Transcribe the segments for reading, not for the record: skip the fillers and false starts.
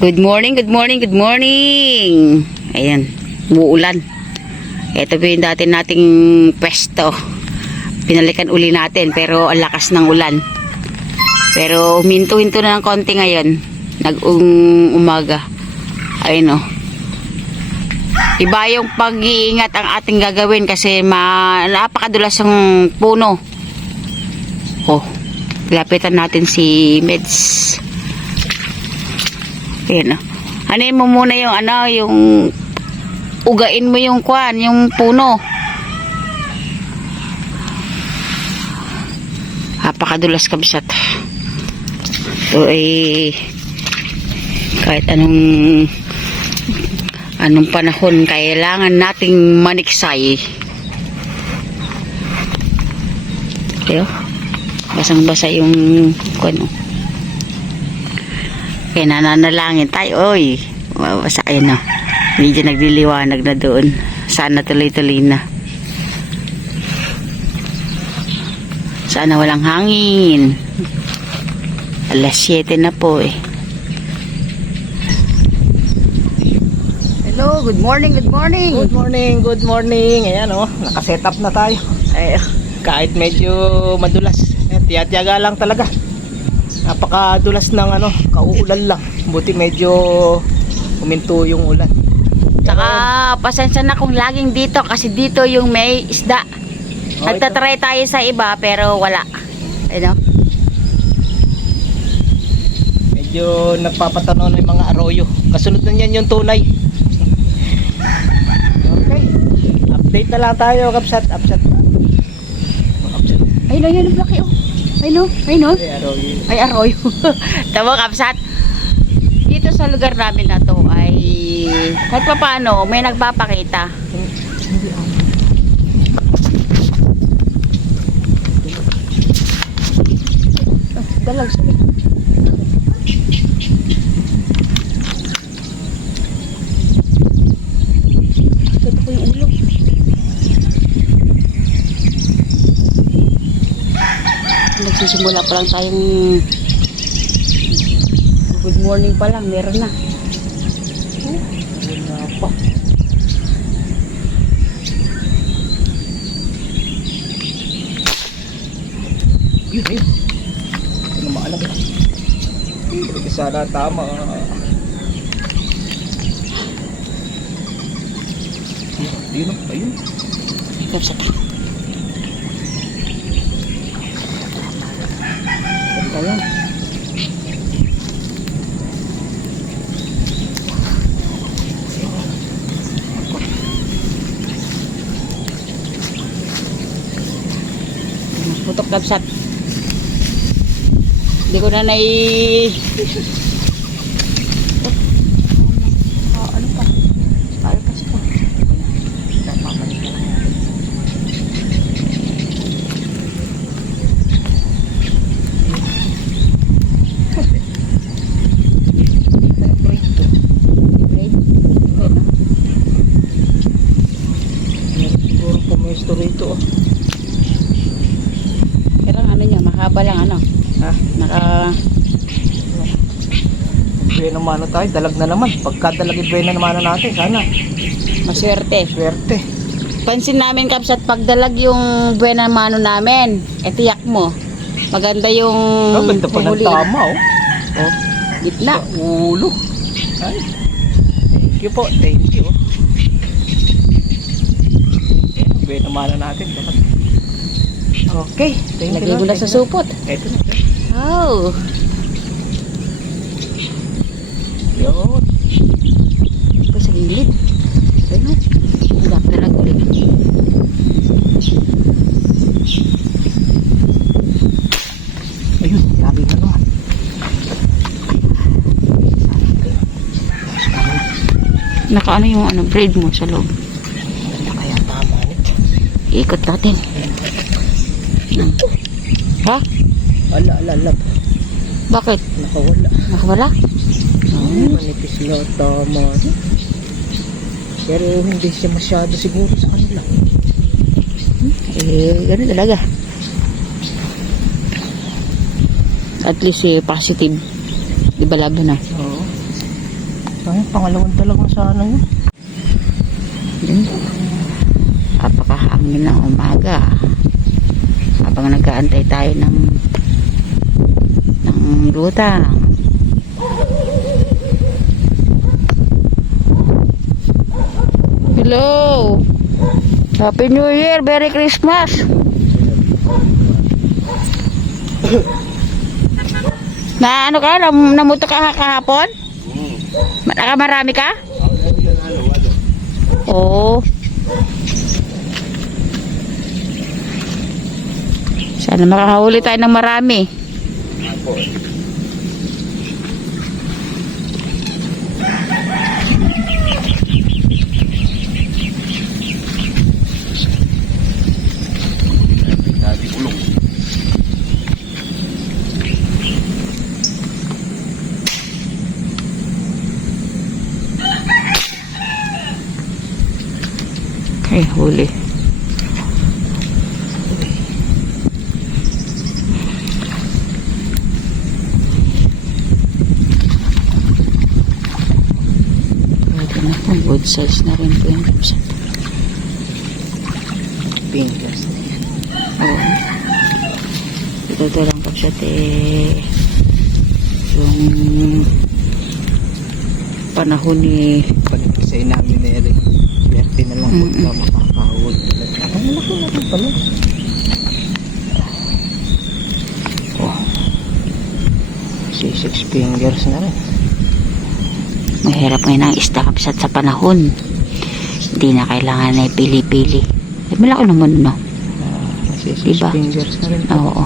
Good morning, good morning, good morning. Ayan, uulan. Ito po yung dati nating pwesto. Pinalikan uli natin pero ang lakas ng ulan. Pero minto-hinto na ng konti ngayon. Umaga. Ayun o. Iba yung pag-iingat ang ating gagawin kasi napakadulas ng puno. Oh, lapitan natin si Meds. Ayan o. Hanin mo muna yung yung ugain mo yung yung puno. Napakadulas kabisat. So kahit anong panahon kailangan nating maniksay. Ayo. Basang-basa yung kaya nananalangin tayo, oy. Basta ayun na. Medyo nagliliwanag na doon. Sana tuloy-tuloy na. Sana walang hangin. Alas 7 na po eh. Hello, good morning, good morning. Good morning, good morning. Ayan o, nakaset up na tayo. Ay, kahit medyo madulas. Tiyaga lang talaga. Napakadulas ng kauulan lang. Buti medyo huminto yung ulan. Saka pasensya na kung laging dito kasi dito yung may isda. Nagtatry tayo sa iba pero wala. Ayun. Medyo nagpapatanaw ng mga arroyo. Kasunod na niyan yung tunay. Okay. Update na lang tayo, Kapsat. Ayun, ang laki oh. Ayun. Ay, arroyo. Tama, Kapsat. Dito sa lugar namin na to ay kahit pa paano may nagpapakita. Dalag sabi. Ito po yung ulo. Nagsisimula pa lang tayong good morning pa lang, meron na. Meron na pa. Yun. Ito na maalam. Ito sana tama. Ayun. Kapsat. Ganda yan. Putok, Kapsat. Hindi ko na ano pa? Paano kasi pa? Siguro pumesto rito. Kailangan mahaba lang Ha? Buena mano tayo, dalag na naman. Pagkadalagin buena naman natin, sana. maswerte. Swerte. Pansin namin, Kapsat, pagdalag yung buena mano namin, tiyak mo. Maganda yung Ganda pa ng huli. tama, oh. Oh, Gitna. sa ulo. Ay. Thank you po, thank you. Buena mano natin. Okay, thank you. Lagay mo na sa supot. Ito na. Oh. Yun. Ito sa gilid. Ayun. Hanggang dalag ulit. Ayun, grabe na naman. Nakaano yung braid mo sa loob. Ganda kaya tama nito. Ikot natin. Ha? Ala. Bakit? Nakawala. Nakawala? Manipis na tama. Pero hindi siya masyado siguro sa kanila. Ganun talaga. At least positive. Di ba laban na? Oo. Ay, pangalawang dalag na sana yun. Yun. Napakahangin ng umaga. Habang nag-aantay tayo ng lutang. Hello! Happy New Year! Merry Christmas! Na ano ka? Namuto ka kahapon? Nakamarami ka? Oo. Sana makahuli tayo ng marami. Ay, huli. Pwede na po. Good size na rin po yung kapsat. Fingers na yan. Oo. Ito lang kapsat yung panahon ni Panipisay namin na rin. Swerte na lang na makakahawag. Ang laki na rin pala. Oh. 6 fingers na rin. mahirap ngayon ang isda kapsat sa panahon. Hindi na kailangan na pili-pili. Eh, malaki naman, no? 6 Diba? fingers na rin. Oo.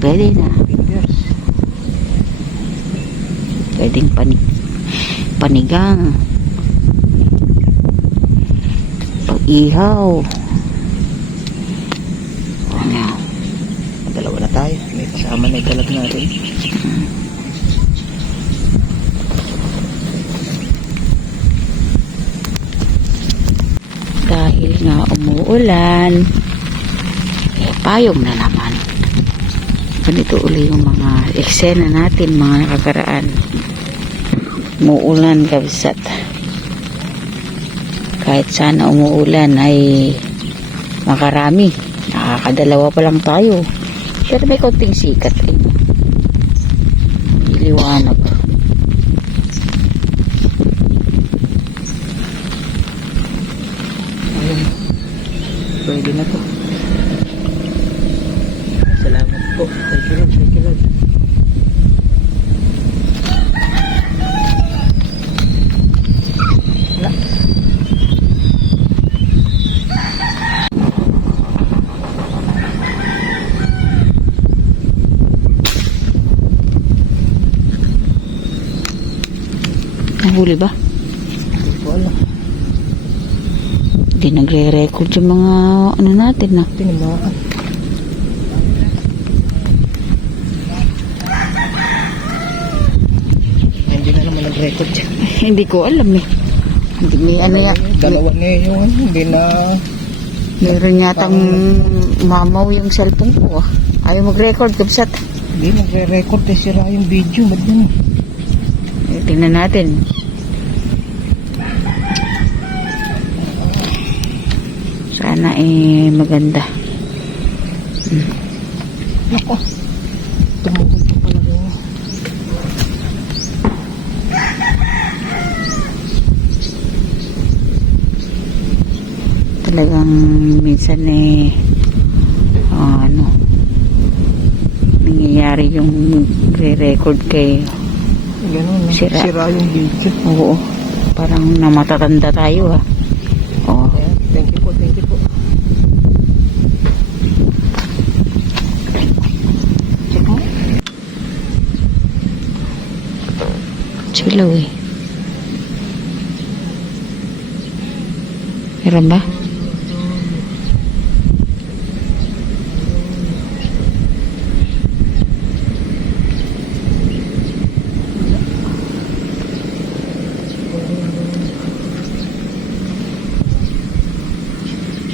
Pwede na. Fingers. Pwedeng panigang. Pag-ihaw. Ano? Dalawa na tayo. May kasama na ikalag natin. Dahil nga umuulan, payong na naman. Ganito uli yung mga eksena natin, mga nakakaraan. Umuulan kabsat. Kahit sana umuulan ay makarami. Nakakadalawa pa lang tayo. Pero may konting sikat eh. Iliwanag. Ayun. Pwede na to. Salamat po. Thank you Lord. Thank you Lord. Wala. Nahuli ba? Hindi ko alam. Hindi nagre-record yung mga ano natin na. Tinimaan. Hindi na naman nag-record dyan. Hindi ko alam eh. Hindi may ano yan. Dalawa na yun. Hindi na... Meron yatang mamaw yung cellphone ko. Ayaw mag-record kabsat. Hindi nagre-record. Sira yung video. Ba't yun? Tingnan natin. Sana maganda. Nako. Tumuhod pa pala yun. Talagang minsan nangyayari yung re-record kay Ganun, no? Sira. Sira yung video. oo, parang namatatanda tayo ha. Oo. Ayan. Thank you po. Thank you po. Check mo. Silaw eh. Meron ba?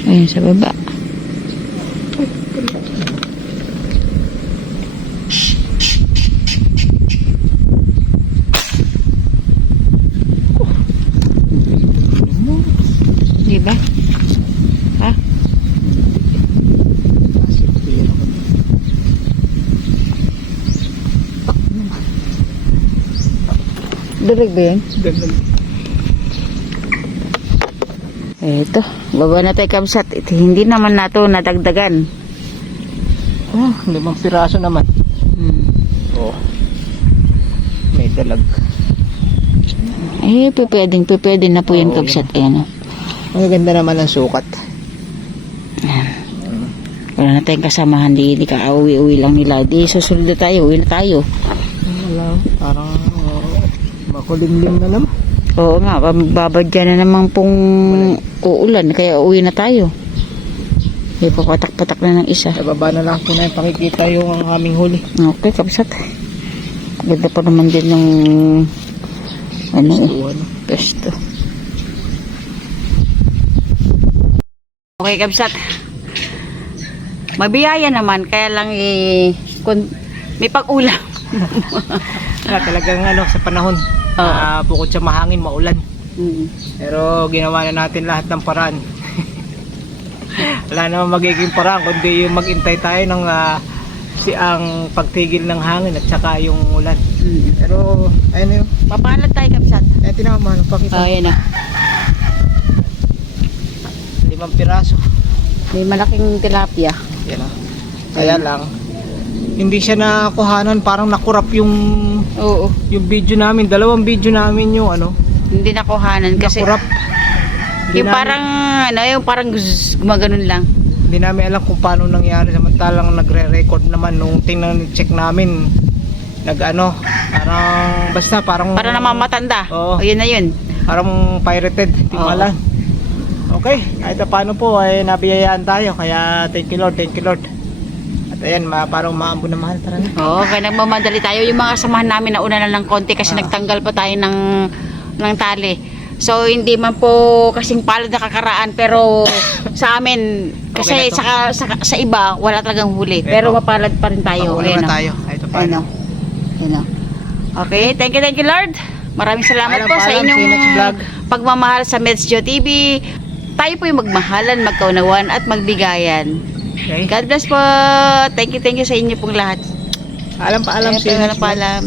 Ayun sa baba. Dalag ba yan? Dalag. Eto, baba na tayo kamsat. Ito, hindi naman nato nadagdagan. 5 piraso naman. Oh. May dalag. Eh, pwede na po yan Oo, kamsat. Ayan o. Ang ganda naman ng sukat. Wala na tayong kasamahan. Di ka uwi lang nila. Di susunod na tayo. Uwi na tayo. Wala, parang makulimlim na naman. Oo nga, babadya na naman pong uulan. Kaya uwi na tayo. May papatak-patak na ng isa. Sa baba na lang po na yung pakikita yung ang aming huli. Okay, kapsat. Ganda pa naman din yung pesto. Okay, kapsat. Mabiyaya naman, kaya lang may pag-ulam. Talagang sa panahon, bukod sa mahangin, maulan. Pero ginawa na natin lahat ng paraan. Wala naman magiging paraan kundi yung mag-intay tayo ng ang pagtigil ng hangin at saka yung ulan. Pero ayun yun. Papalat tayo, kapsat. Tinaman, pakita. Ayan na. 5 piraso. May malaking tilapia. Yan o. Kaya lang, hindi siya nakuhanan, parang nakurap yung Oo. video namin. 2 video namin yung Hindi nakuhanan kasi nakurap. yung parang yung parang gumaganon lang. Hindi namin alam kung paano nangyari, samantalang nagre-record naman nung check namin. Parang basta parang Para namamatanda. Oo. O yun na yun. parang pirated, timalan. Okay, kahit na paano po ay nabiyayaan tayo, kaya thank you Lord. At ayan, parang maambo na mahal, tara na. Oo, kaya nagmamadali tayo. Yung mga samahan namin na una na ng konti kasi nagtanggal pa tayo ng tali. So hindi man po kasing palad na kakaraan, pero sa amin kasi Okay sa iba wala talagang huli, pero mapalad pa rin tayo. Mauna na tayo, kahit na paano. Okay, thank you Lord. Maraming salamat po sa See you inyong next vlog. pagmamahal sa Medsjo TV. Tayo po yung magmahalan, magkaunawan at magbigayan. Okay. God bless po. Thank you sa inyo pong lahat. Paalam, see you next vlog. Paalam.